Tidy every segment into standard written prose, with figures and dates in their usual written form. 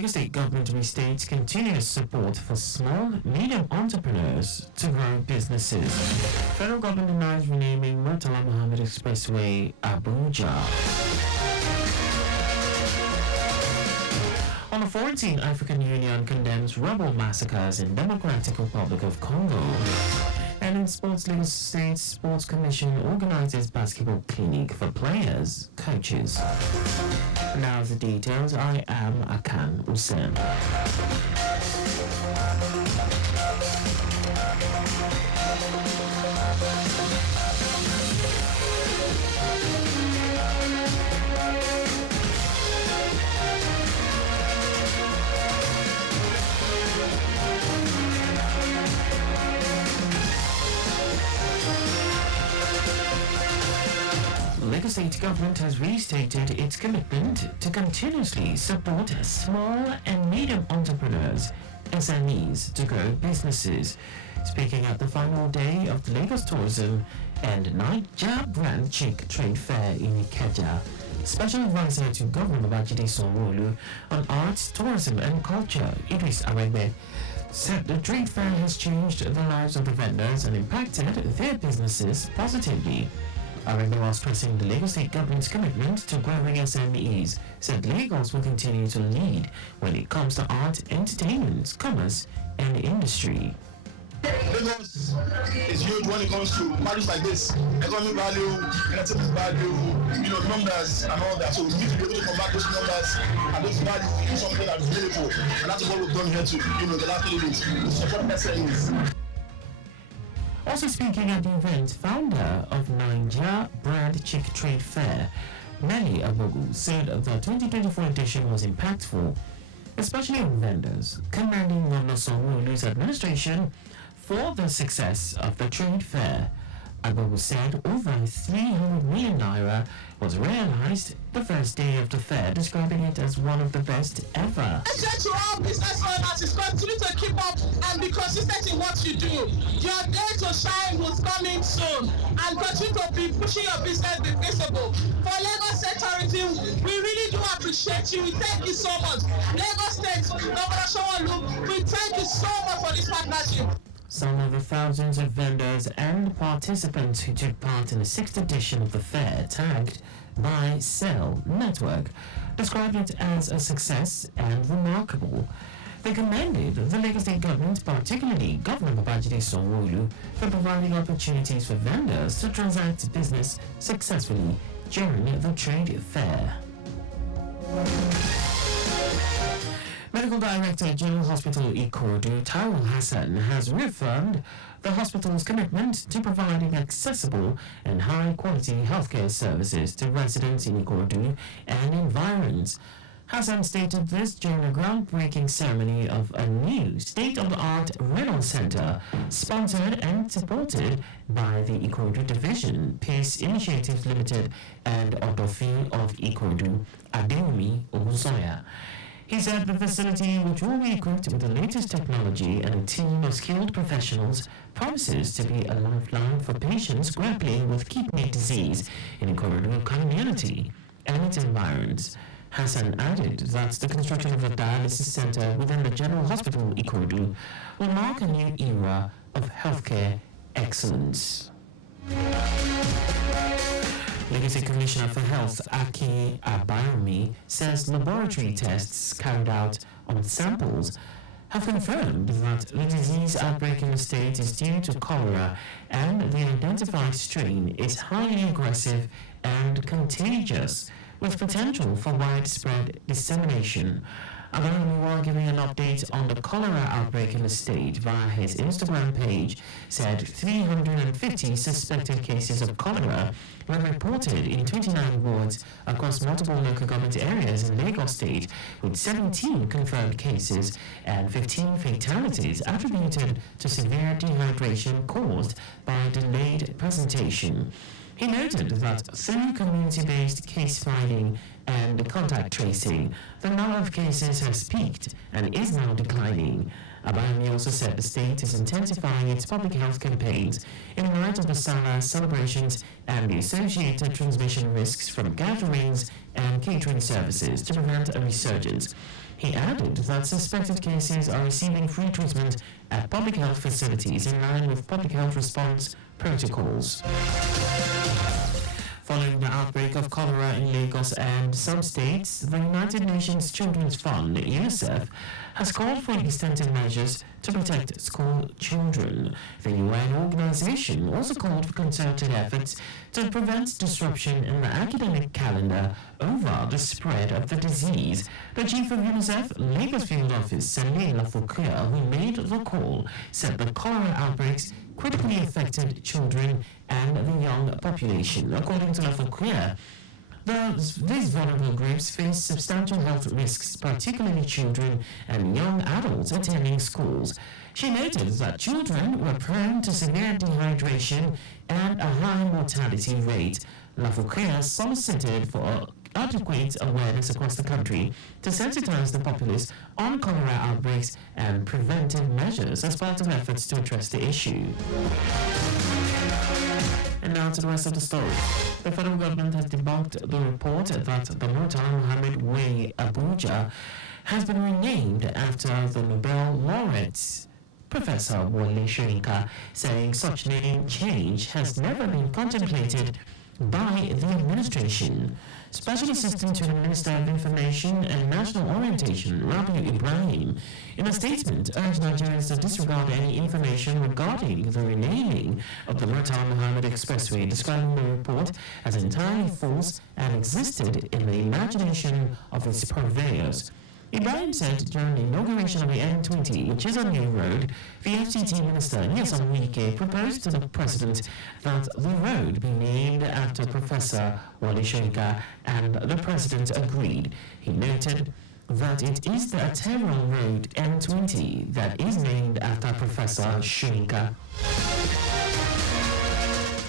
Lagos State government restates continuous support for small, medium entrepreneurs to grow businesses. Federal government denies renaming Murtala Mohammed Expressway Abuja. On the 14th, African Union condemns rebel massacres in Democratic Republic of Congo. And in sports, Lagos State Sports Commission organizes basketball clinic for players, coaches. Now the details. I am Akan Usen. Lagos State government has restated its commitment to continuously support small and medium entrepreneurs, SMEs, to grow businesses. Speaking at the final day of the Lagos Tourism and Niger Brand Chic Trade Fair in Ikeja, Special Advisor to Governor Babajide Sanwo-Olu on Arts, Tourism and Culture, Idris Awegbe, said the trade fair has changed the lives of the vendors and impacted their businesses positively. Awegbe, while stressing the Lagos State government's commitment to growing SMEs, said Lagos will continue to lead when it comes to art, entertainment, commerce and industry. Lagos is huge when it comes to values like this: economic value, entertainment value, numbers and all that. So we need to be able to convert those numbers and those values into something that is meaningful. And that's what we've done here to, the last 3 weeks to support SMEs. Also speaking at the event, founder of Niger Brand Chic Trade Fair, Nelly Abogu, said the 2024 edition was impactful, especially on vendors, commending Governor Sanwo-Olu's administration for the success of the trade fair. Abogu said over 300 million naira was realized the first day of the fair, describing it as one of the best ever. To all business owners is continue to keep up and be consistent in what you do. Your day to shine will come in soon, and continue to be pushing your business be visible. For Lagos State Tourism, we really do appreciate you. We thank you so much. Lagos State Governor Sanwo-Olu, we thank you so much for this partnership. Some of the thousands of vendors and participants who took part in the 6th edition of the fair, tagged by Cell Network, described it as a success and remarkable. They commended the Lagos State government, particularly Governor Babajide Sanwo-Olu, for providing opportunities for vendors to transact business successfully during the trade fair. Medical Director, General Hospital Ikorodu, Taiwo Hassan, has reaffirmed the hospital's commitment to providing accessible and high-quality healthcare services to residents in Ikorodu and environs. Hassan stated this during a groundbreaking ceremony of a new state-of-the-art renal center, sponsored and supported by the Ikorodu Division, Peace Initiatives Limited, and Odofi of Ikorodu, Adewumi Ogusoya. He said the facility, which will be equipped with the latest technology and a team of skilled professionals, promises to be a lifeline for patients grappling with kidney disease in the Ikorodu community and its environs. Hassan added that the construction of a dialysis center within the General Hospital Ikorodu will mark a new era of healthcare excellence. Legacy Commissioner for Health, Aki Abayomi, says laboratory tests carried out on samples have confirmed that the disease outbreak in the state is due to cholera and the identified strain is highly aggressive and contagious, with potential for widespread dissemination. Abayomi, while giving an update on the cholera outbreak in the state via his Instagram page, said 350 suspected cases of cholera were reported in 29 wards across multiple local government areas in Lagos State, with 17 confirmed cases and 15 fatalities attributed to severe dehydration caused by delayed presentation. He noted that through community-based case filing and contact tracing, the number of cases has peaked and is now declining. Abayomi also said the state is intensifying its public health campaigns in light of the Salah celebrations and the associated transmission risks from gatherings and catering services to prevent a resurgence. He added that suspected cases are receiving free treatment at public health facilities in line with public health response protocols. Following the outbreak of cholera in Lagos and some states, the United Nations Children's Fund, UNICEF, has called for extensive measures to protect school children. The UN organization also called for concerted efforts to prevent disruption in the academic calendar over the spread of the disease. The chief of UNICEF Lagos Field Office, Sele Lafokuya, who made the call, said the cholera outbreaks critically affected children and the young population. According to Lafokuya, these vulnerable groups face substantial health risks, particularly children and young adults attending schools. She noted that children were prone to severe dehydration and a high mortality rate. Lafokuya solicited for adequate awareness across the country to sensitize the populace on cholera outbreaks and preventive measures as part of efforts to address the issue. And now to the rest of the story. The federal government has debunked the report that the Murtala Muhammad Way, Abuja, has been renamed after the Nobel laureate Professor Wole Soyinka, saying such name change has never been contemplated by the administration. Special Assistant to the Minister of Information and National Orientation, Rabiu Ibrahim, in a statement urged Nigerians to disregard any information regarding the renaming of the Murtala Muhammad Expressway, describing the report as entirely false and existed in the imagination of its purveyors. Ibrahim said during the inauguration of the N20, which is a new road, the FCT Minister Nyesom Wike proposed to the President that the road be named after Professor Wole Soyinka, and the President agreed. He noted that it is the Ateral Road N20 that is named after Professor Soyinka.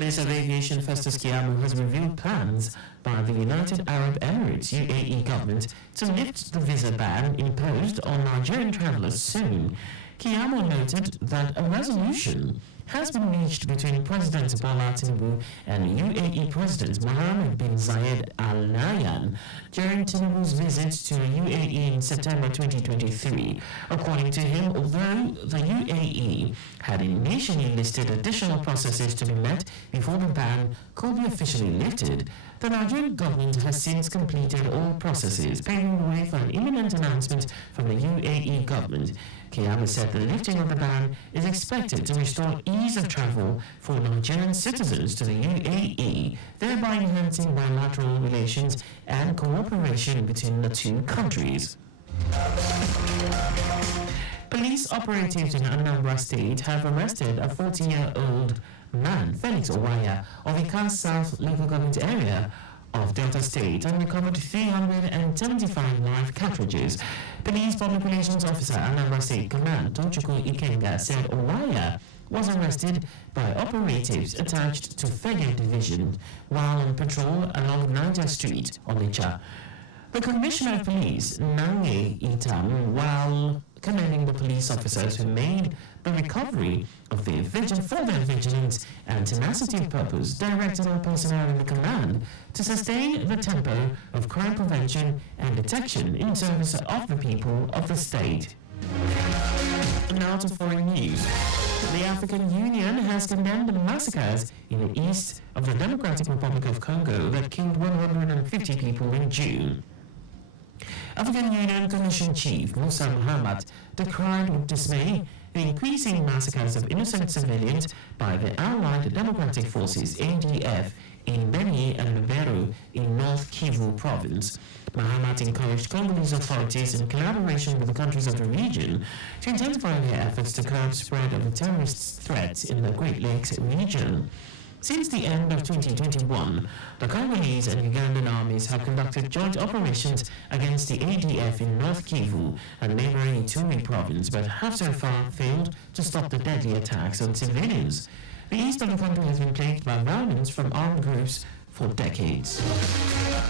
Minister of Aviation Festus Keyamo has revealed plans by the United Arab Emirates UAE government to lift the visa ban imposed on Nigerian travellers soon. Keyamo noted that a resolution has been reached between President Bola Tinubu and UAE President Mohammed bin Zayed Al Nahyan during Tinubu's visit to the UAE in September 2023. According to him, although the UAE had initially listed additional processes to be met before the ban could be officially lifted, the Nigerian government has since completed all processes, paving the way for an imminent announcement from the UAE government. Keyamo said the lifting of the ban is expected to restore ease of travel for Nigerian citizens to the UAE, thereby enhancing bilateral relations and cooperation between the two countries. Police operatives in Anambra State have arrested a 40-year-old man, Felix Owaya, of Ika South local government area of Delta State, and recovered 375 live cartridges. Police Public Relations Officer Anambra State Command Tochukwu Ikenga said Owaya was arrested by operatives attached to Fege Division while on patrol along Niger Street, Onitsha. The Commissioner of Police, Nange Itam, while commending the police officers who made the recovery of their vigilance and tenacity of purpose, directed all personnel in the command to sustain the tempo of crime prevention and detection in service of the people of the state. Now to foreign news. The African Union has condemned the massacres in the east of the Democratic Republic of Congo that killed 150 people in June. African Union Commission Chief Musa Muhammad decried with dismay the increasing massacres of innocent civilians by the Allied Democratic Forces ADF in Beni and Lubero in North Kivu province. Muhammad encouraged Congolese authorities in collaboration with the countries of the region to intensify their efforts to curb spread of the terrorist threats in the Great Lakes region. Since the end of 2021, the Congolese and Ugandan armies have conducted joint operations against the ADF in North Kivu and neighboring Ituri province, but have so far failed to stop the deadly attacks on civilians. The east of the country has been plagued by violence from armed groups for decades.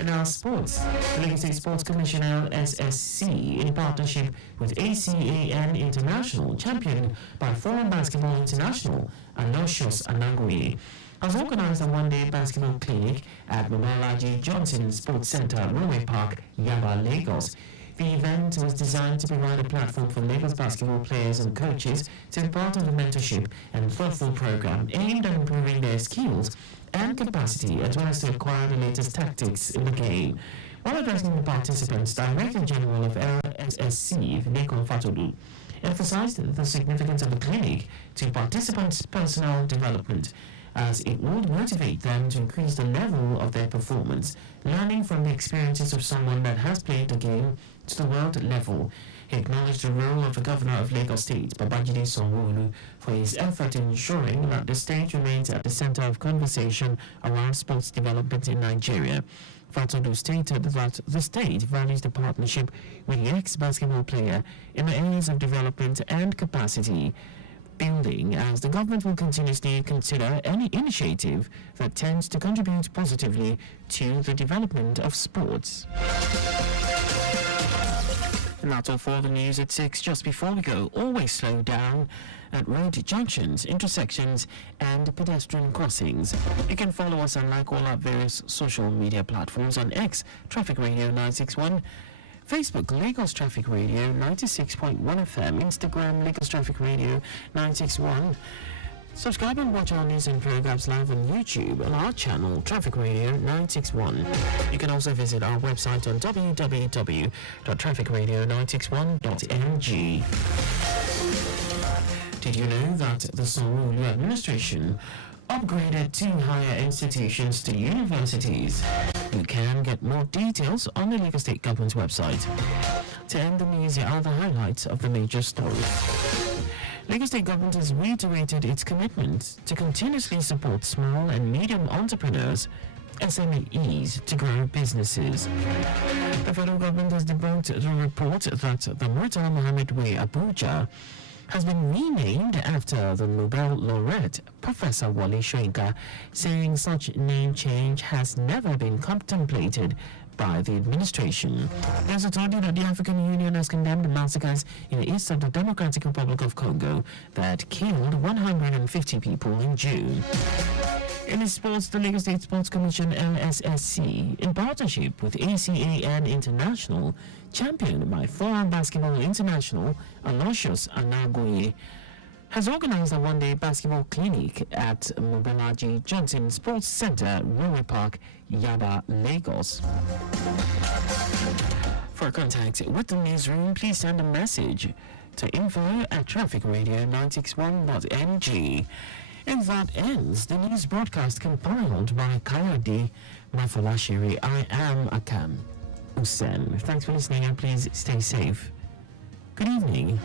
In our sports, the Lagos State Sports Commission LSSC, in partnership with ACAN International, championed by former basketball international Aloysius Anangwe, has organized a one-day basketball clinic at Mobolaji Johnson Sports Center, Railway Park, Yaba, Lagos. The event was designed to provide a platform for Lagos basketball players and coaches to be part of a mentorship and thoughtful program aimed at improving their skills and capacity, as well as to acquire the latest tactics in the game. While addressing the participants, Director General of LSSC, Nikon Fatolu, emphasized the significance of the clinic to participants' personal development, as it would motivate them to increase the level of their performance, learning from the experiences of someone that has played the game to the world level. He acknowledged the role of the Governor of Lagos State, Babajide Sanwo-Olu, for his effort in ensuring that the state remains at the center of conversation around sports development in Nigeria. Fatolu stated that the state values the partnership with the ex-basketball player in the areas of development and capacity building, as the government will continuously consider any initiative that tends to contribute positively to the development of sports. And that's all for the news at 6. Just before we go, always slow down at road junctions, intersections and pedestrian crossings. You can follow us and like all our various social media platforms on X, Traffic Radio 961, Facebook, Lagos Traffic Radio 96.1 FM, Instagram, Lagos Traffic Radio 961. Subscribe and watch our news and programs live on YouTube on our channel, Traffic Radio 961. You can also visit our website on www.trafficradio961.ng. Did you know that the Sanwo-Olu administration upgraded 2 higher institutions to universities? You can get more details on the Lagos State Government's website. To end the news, here are the highlights of the major stories. Lagos State Government has reiterated its commitment to continuously support small and medium entrepreneurs, SMEs, to grow businesses. The federal government has debunked the report that the Murtala Mohammed Way, Abuja, has been renamed after the Nobel laureate Professor Wole Soyinka, saying such name change has never been contemplated by the administration. They also told you that the African Union has condemned massacres in the east of the Democratic Republic of Congo that killed 150 people in June. In sports, the Lagos State Sports Commission LSSC, in partnership with ACAN International, championed by former basketball international Aloysius Anagoye, has organized a one-day basketball clinic at Mobolaji Johnson Sports Center, Railway Park, Yaba, Lagos. For contact with the newsroom, please send a message to info@trafficradio961.ng. And that ends the news broadcast compiled by Kayode Mafolashiri. I am Akan Usen. Thanks for listening and please stay safe. Good evening.